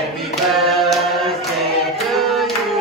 Happy birthday to you.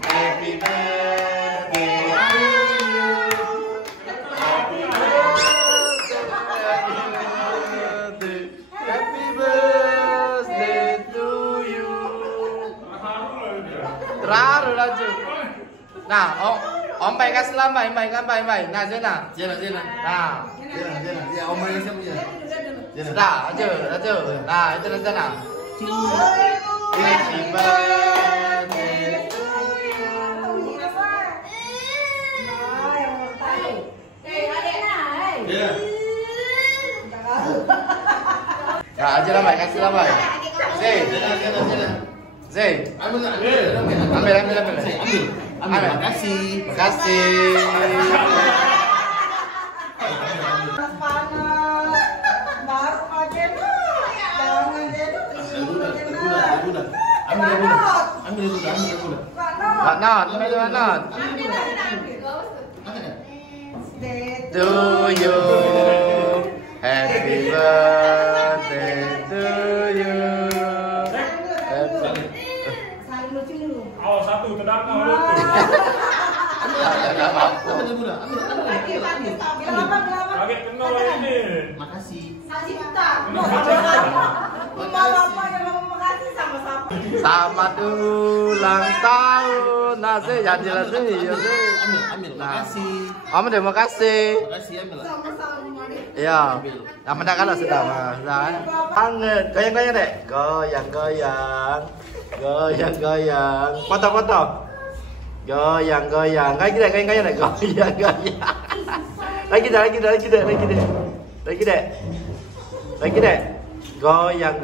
Happy birthday to you. Happy birthday. Happy birthday to you. Terlalu laju. Nah, Om Bay kasih lah, Bay. Nah, Zena. Nah. Ya, Om Bay siapa ya? Sudah, aja. Nah, itu Zena. Happy birthday to you. Nah, aja lah, Bay. Kasih lah, Bay. Zey. Ambil. Makasih. Ambil dulu. Not. To you. Happy birthday to you. Awas satu terdakwa. Kaget kena ini. Makasih. Selamat ulang tahun. Nah, Zey, jangan jelas Zey. Ambil. Makasih. Om, terima kasih. Makasih, ambil. Iya. Yang mana kalau sudah, Mas? Banget. Goyang-goyang, Dek. Goyang. Foto. Goyang. Lagi, Dek. Goyang-goyang, Dek. Goyang. Lagi, Dek. Goyang.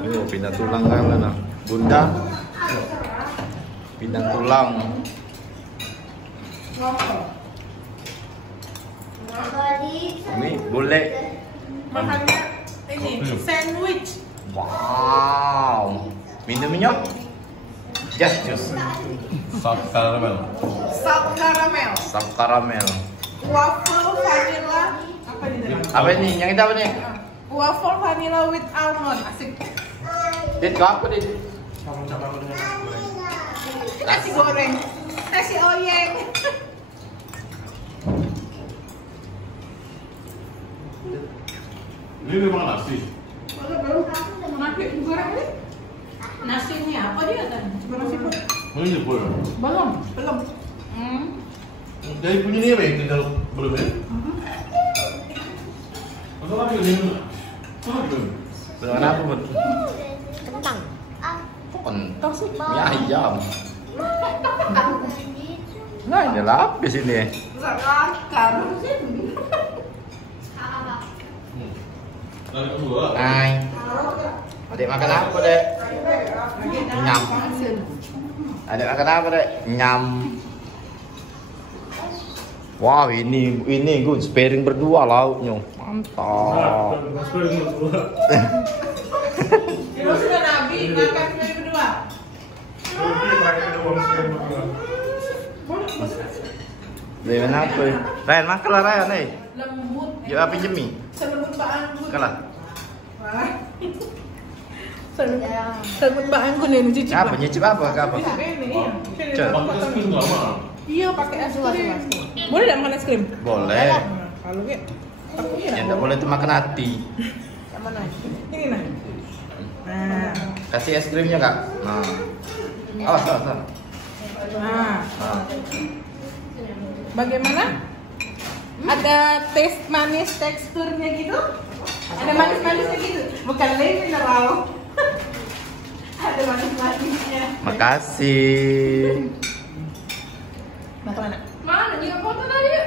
Ini pindah tulang kan mana? Bunda. Pindah tulang. Ini boleh. Makannya ini sandwich. Wow. Minumnya? Just juice. Soft caramel. Soft caramel. Waffle vanilla. Apa di dalam? Apa ini? Yang itu apa nih? Waffle vanilla with almond. Asik. Dit, kau apa dit? Nasi goreng. Nasi oyeng. Ini memang nasi. Nasi goreng ini? Nasinya apa dia kan? Nasi pun. Ini boleh. Belum. Dari punya ni apa yang tinggal belum ya? Masa lagi ni? Belum. Belum apa pun. Kentang. Kentang sih. Mie ayam. Nah, ini lapis ini. Zakat. Lagi kedua. Hai. Adik makan apa, Dek? Nyam. Adik makan apa, Dek? Nyam. Wow, ini good sparing berdua lauknya. Mantap. Itu sudah Nabi makan kali kedua. Dari mana apa? Ryan, makan lah Ryan, nih. Lembut. Yuk, apa jemi? Selembut Mbak Anggun. Kalah. Selembut Mbak Anggun ini cicip. Apa nyicip apa? Apa? Ini. Cek. Pakai skin lama. Iya, pakai es krim. Boleh enggak makan es krim? Boleh. Kalau gitu. Ya enggak boleh itu makan hati. Yang mana? Ini nah. Nah. Kasih es krimnya, Kak. Nah. Awas. Nah. Bagaimana? Ada taste manis teksturnya gitu? Ada manis-manisnya gitu? Bukan lem mineral. Ada manis-manisnya. Makasih. Mau kemana? Mana? Dia foto tadi ya?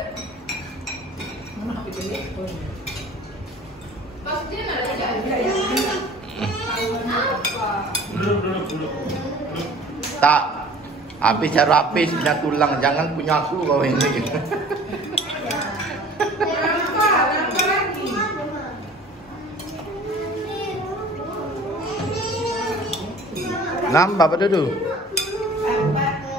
Mana HP dia? Pasti ada ya. Duduk. Tak. Habis punya tulang, jangan punya aku kau ini. Apa lagi? Nambah apa dulu? Apa?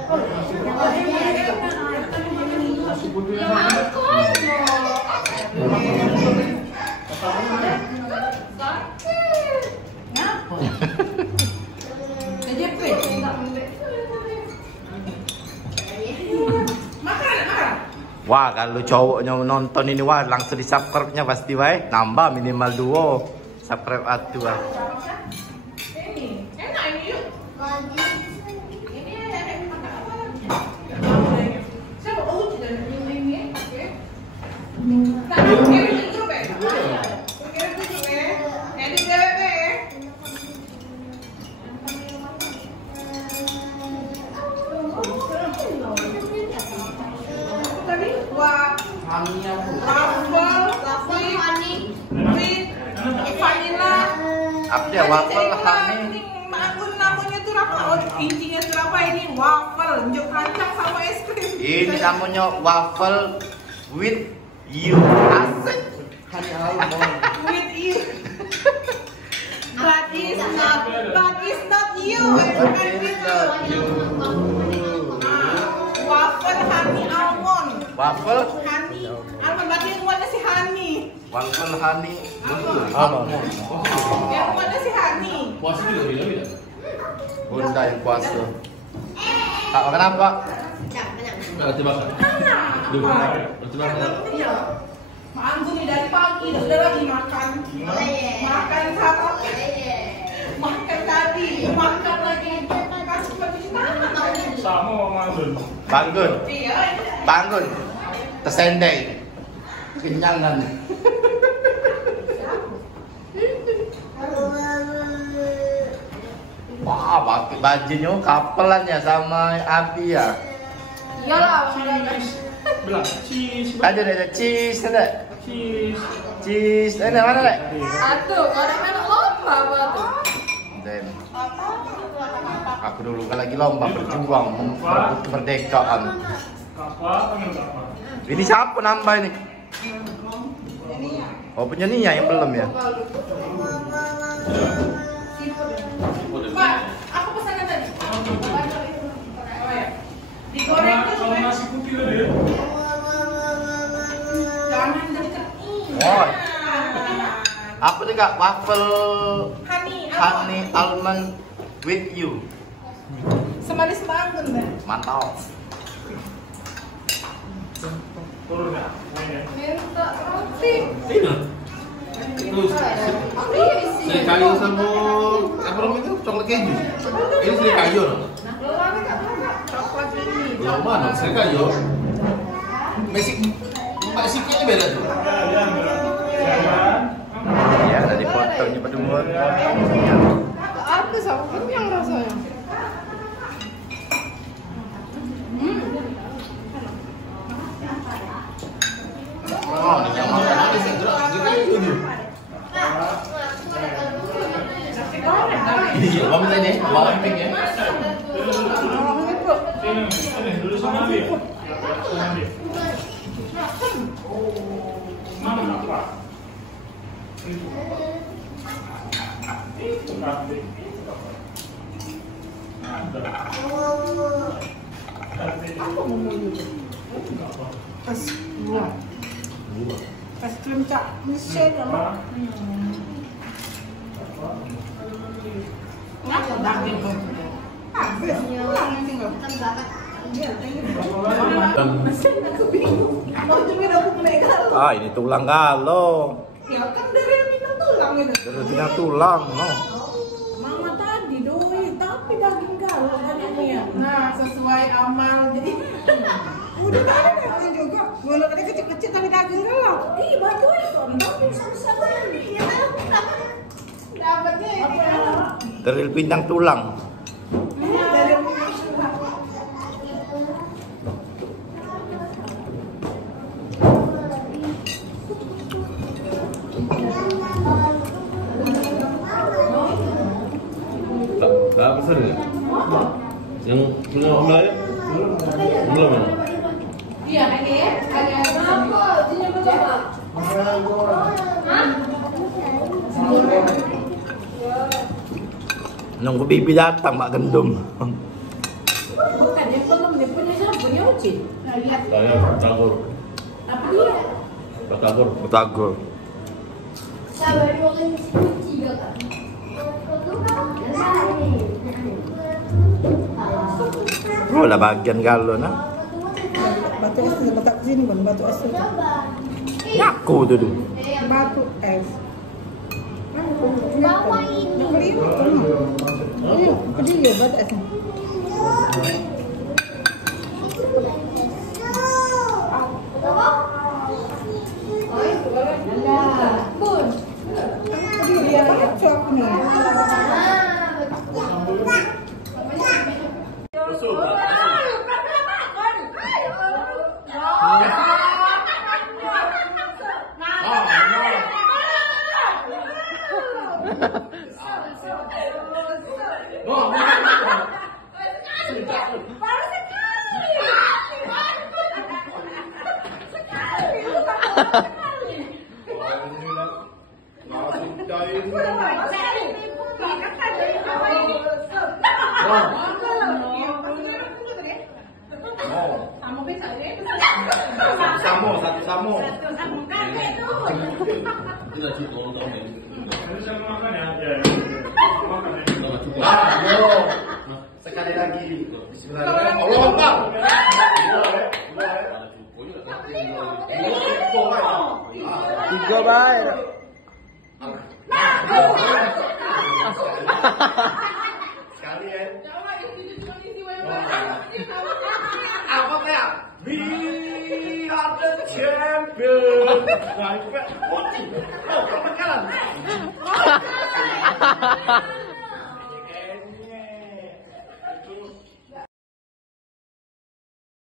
Wah, kalau cowoknya nonton ini wah langsung di subscribe-nya pasti wah. Nambah minimal 2 subscribe atu wah. Ini enak ini yuk. Ini siapa uji dan ini pakai. Nah, kirim di grup ya. Kirim di grup ya. Edit DWP ya. Tadi waffle with vanilla. Apa dia waffle honey? Namanya tuh apa? Oh, intinya tuh apa ini? Waffle, njuk kacang sama es krim. Ini namanya waffle with you. Asik. Honey almond. With you. But it's not you. Bukan gitu. Waffle honey almond. Waffle Honey almond, berarti yang buatnya si honey. waffle honey. Almond. Yang buatnya si honey. Puasa juga beda-beda. Bunda yang puasa. Kak makan apa? Roti bakar. Roti bakar. Iya. Mak Anggun nih dari pagi udah lagi makan. Makan sarapan. Makan tadi, makan lagi. Kasih cuci tangan. Sama sama Anggun. Bangun. Iya. Bangun. Tersendai. Kenyangan. Wah, pakai bajunya kapelan ya sama Abi ya. Iyalah, Bilang cheese. Ada cheese ada. Cheese. Cheese. Mana Dek? satu, kalau ada lomba apa tuh? Dan aku dulu kan lagi lomba berjuang merebut kemerdekaan. Kapal, panggil kapal. Ini siapa nambah ini? Oh punya Nia yang belum ya? Pak, aku pesannya tadi. Oh ya. Digoreng tuh. Kalau nasi putih tadi ya. Jangan deket. Oh. Apa nih Kak? Waffle Honey almond with you. semanis banget, Mbak. Mantap. Turun ya. Minta roti. Ini. Terus. Sri kayu sama apa namanya itu coklat keju. Ini sri kayu. Coklat ini. Belum mana sri kayu. Basicnya beda tuh. Ya, ada dipotongnya pedemut. Apa sama kenyang rasanya? Oh, ini yang makan. Iya, mau minta deh, mau emping ya. Ini dulu sama dia. Mana apa? Itu nanti. Es krim cak Michelle ya, Mak. Nggak daging kok. Habis, pulang nanti nggak. Mesin aku bingung. Mau cumi aku menegal. Ah, ini tulang galo. Ya kan dari yang minta tulang itu. Terus ini tulang, no. Mama tadi doi, tapi daging galau kan ini ya. Nah, sesuai amal jadi. Udah kan ada juga. Boleh ada kecil-kecil tapi daging galau. Ih, baju itu. Tapi sama-sama ini. Ya, dapatnya ini. Teril pindang tulang. Dari Tak pesan ya? Yang punya Om Laya? Belum ya? iya, ini ya. Ada apa? Ini berapa? Nunggu bibi datang Mak Gendum. Bukan, yang belum dia punya siapa? Punya Uci. Saya Batagor. Apa dia? Batagor. Batagor. Oh, lah bagian galo nah. Batu es letak sini bang, batu es itu. Aku tuh. Batu es. Bawa ini. Iya, pedih ya batu esnya. Bun. Dia cocok nih. Samo. Sekali lagi. Bismillahirrahmanirrahim. Allah Akbar. Tiga baik. Sekali ya. Apa ya? We are the champion. Nah, itu kan. Oh, kapan kalah?